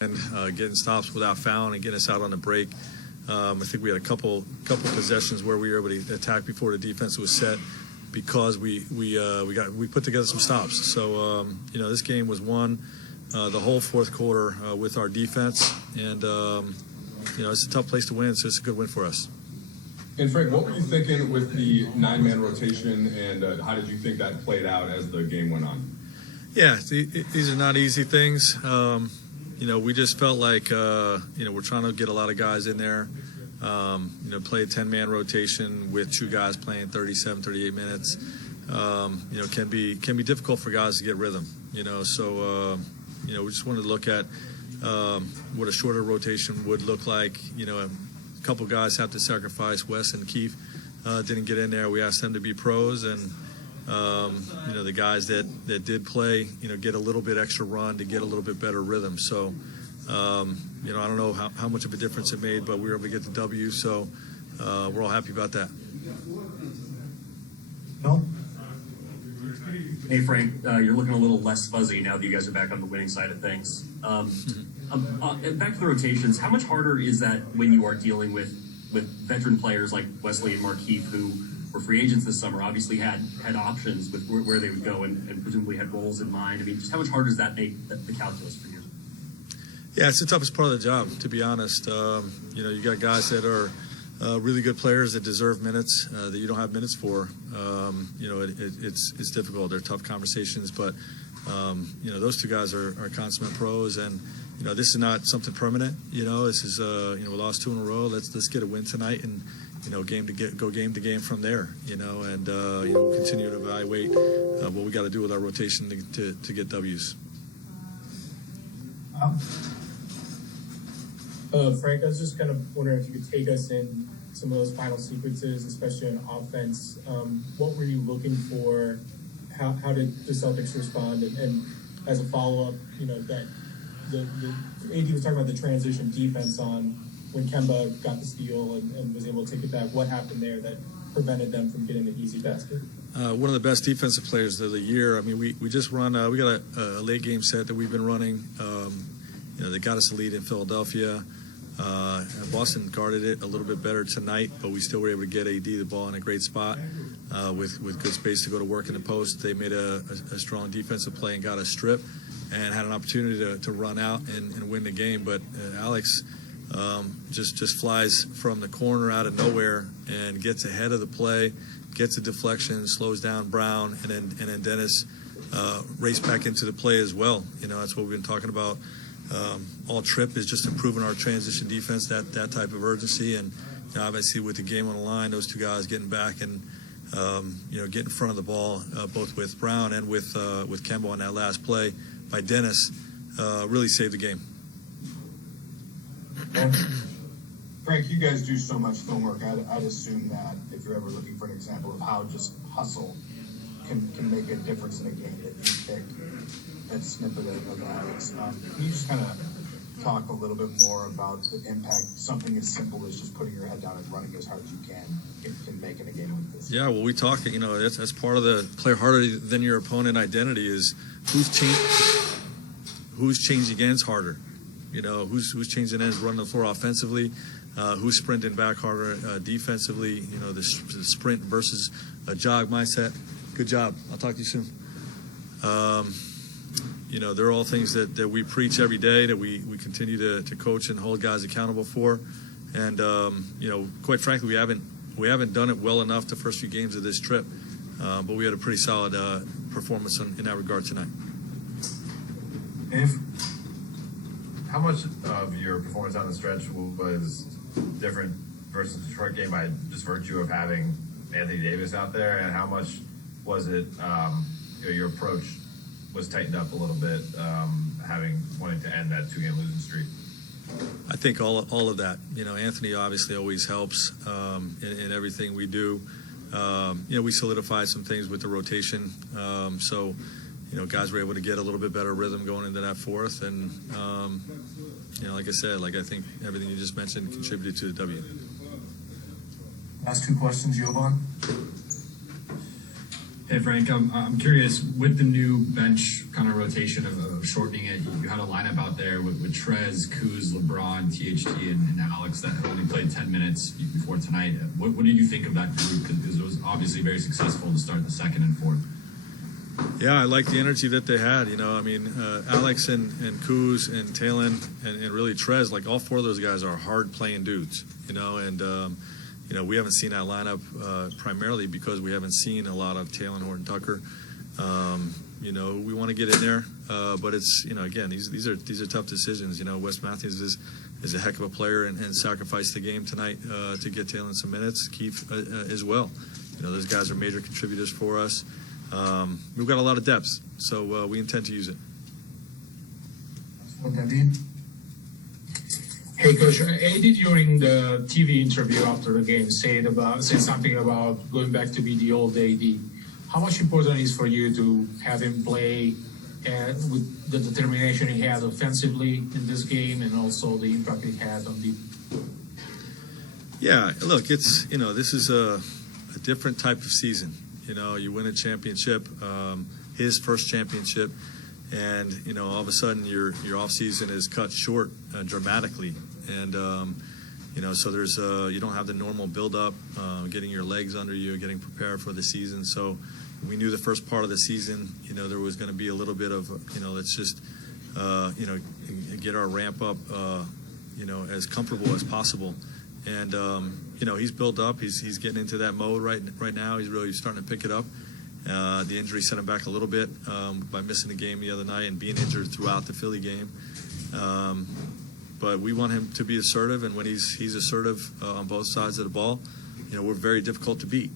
and getting stops without fouling and getting us out on the break. I think we had a couple possessions where we were able to attack before the defense was set because we put together some stops. So this game was won the whole fourth quarter with our defense, and it's a tough place to win, so it's a good win for us. And Frank, what were you thinking with the 9-man rotation, and how did you think that played out as the game went on? Yeah, these are not easy things. We just felt like, we're trying to get a lot of guys in there, play a 10-man rotation with two guys playing 37, 38 minutes, can be difficult for guys to get rhythm, so, we just wanted to look at what a shorter rotation would look like. A couple guys have to sacrifice. Wes and Keith didn't get in there. We asked them to be pros, and the guys that did play, get a little bit extra run to get a little bit better rhythm. So, I don't know how much of a difference it made, but we were able to get the W. So we're all happy about that. No. Hey, Frank, you're looking a little less fuzzy now that you guys are back on the winning side of things. Back to the rotations, how much harder is that when you are dealing with veteran players like Wesley and Markeith, who were free agents this summer, obviously had options with where they would go and presumably had roles in mind? I mean, just how much harder does that make the calculus for you? Yeah, it's the toughest part of the job, to be honest. You got guys that are really good players that deserve minutes that you don't have minutes for. It's difficult. They're tough conversations, but those two guys are consummate pros, and this is not something permanent. This is we lost 2 in a row. Let's get a win tonight and go game to game from there. And we'll continue to evaluate what we got to do with our rotation to get W's. Frank, I was just kind of wondering if you could take us in some of those final sequences, especially on offense. What were you looking for? How did the Celtics respond? And as a follow-up, that the AD was talking about the transition defense on when Kemba got the steal and was able to take it back. What happened there that prevented them from getting the easy basket? One of the best defensive players of the year. I mean, we just run. We got a late game set that we've been running. They got us a lead in Philadelphia. Boston guarded it a little bit better tonight, but we still were able to get AD the ball in a great spot with good space to go to work in the post. They made a strong defensive play and got a strip and had an opportunity to run out and win the game. But Alex just flies from the corner out of nowhere and gets ahead of the play, gets a deflection, slows down Brown, and then Dennis raced back into the play as well. That's what we've been talking about all trip, is just improving our transition defense, that type of urgency. And obviously with the game on the line, those two guys getting back and get in front of the ball, both with Brown and with Kemba on that last play by Dennis, really saved the game. Frank, you guys do so much film work. I'd assume that if you're ever looking for an example of how just hustle can make a difference in a game, that you pick that snippet of Alex. Can you just kind of talk a little bit more about the impact something as simple as just putting your head down and running as hard as you can make in a game like this? Yeah, well, we talk, that's part of the play harder than your opponent identity is who's changing ends harder. Who's changing ends, running the floor offensively, who's sprinting back harder defensively, the sprint versus a jog mindset. Good job. I'll talk to you soon. They're all things that we preach every day, that we continue to coach and hold guys accountable for. And, quite frankly, we haven't done it well enough the first few games of this trip. But we had a pretty solid performance in that regard tonight. How much of your performance on the stretch was different versus the Detroit game by just virtue of having Anthony Davis out there, and how much was it your approach was tightened up a little bit, wanting to end that 2-game losing streak? I think all of that. Anthony obviously always helps in everything we do. We solidified some things with the rotation, so guys were able to get a little bit better rhythm going into that fourth, and like I said, I think everything you just mentioned contributed to the W. Last 2 questions, Jovan. Hey, Frank, I'm curious, with the new bench kind of rotation of of shortening it. You had a lineup out there with Trez, Kuz, LeBron, THT, and Alex that had only played 10 minutes before tonight. What did you think of that group? Because it was obviously very successful to start the second and fourth. Yeah, I like the energy that they had. I mean, Alex and Kuz and Talon and really Trez, like all four of those guys are hard-playing dudes, and we haven't seen that lineup primarily because we haven't seen a lot of Talon Horton-Tucker. We want to get in there, but it's, again, these are tough decisions. Wes Matthews is a heck of a player and sacrificed the game tonight to get Talon some minutes. Keith as well. Those guys are major contributors for us. We've got a lot of depth, so we intend to use it. Hey, Coach. Eddie, during the TV interview after the game, said something about going back to be the old AD. How much important is for you to have him play with the determination he had offensively in this game, and also the impact he had on the? Yeah, look, it's this is a different type of season. You win a championship, his first championship, and all of a sudden your off season is cut short dramatically, and so there's you don't have the normal build up, getting your legs under you, getting prepared for the season. So we knew the first part of the season, there was going to be a little bit of let's just get our ramp up, as comfortable as possible. And he's built up. He's getting into that mode right now. He's really starting to pick it up. The injury set him back a little bit by missing the game the other night and being injured throughout the Philly game. But we want him to be assertive, and when he's assertive on both sides of the ball, we're very difficult to beat.